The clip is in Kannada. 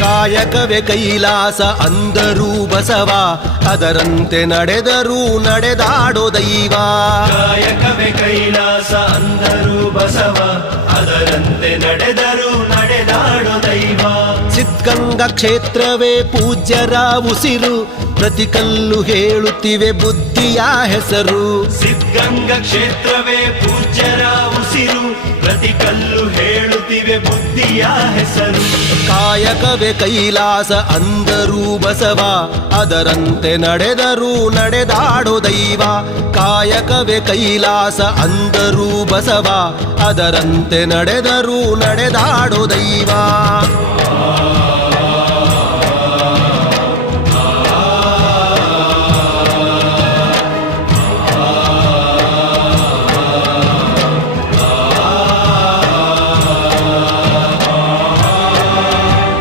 ಕಾಯಕವೇ ಕೈಲಾಸ ಅಂದರೂ ಬಸವ, ಅದರಂತೆ ನಡೆದರೂ ನಡೆದಾಡೋ ದೈವ. ಕಾಯಕವೇ ಕೈಲಾಸ ಅಂದರೂ ಬಸವ, ಅದರಂತೆ ನಡೆದರೂ ನಡೆದಾಡೋ ದೈವ. ಸಿದ್ಧಗಂಗಾ ಕ್ಷೇತ್ರವೇ ಪೂಜ್ಯರ ಉಸಿರು, ಪ್ರತಿ ಕಲ್ಲು ಹೇಳುತ್ತಿವೆ ಬುದ್ಧಿಯ ಹೆಸರು. ಸಿದ್ಧಗಂಗಾ ಕ್ಷೇತ್ರವೇ ಪೂಜ್ಯರ ಉಸಿರು, ಪ್ರತಿ ಕಲ್ಲು ಹೇಳುತ್ತಿವೆ ಬುದ್ಧಿಯ ಹೆಸರು. ಕಾಯಕವೇ ಕೈಲಾಸ ಅಂದರೂ ಬಸವ, ಅದರಂತೆ ನಡೆದರೂ ನಡೆದಾಡೋ ದೈವ. ಕಾಯಕವೇ ಕೈಲಾಸ ಅಂದರೂ ಬಸವ, ಅದರಂತೆ ನಡೆದರೂ ನಡೆದಾಡೋ ದೈವ.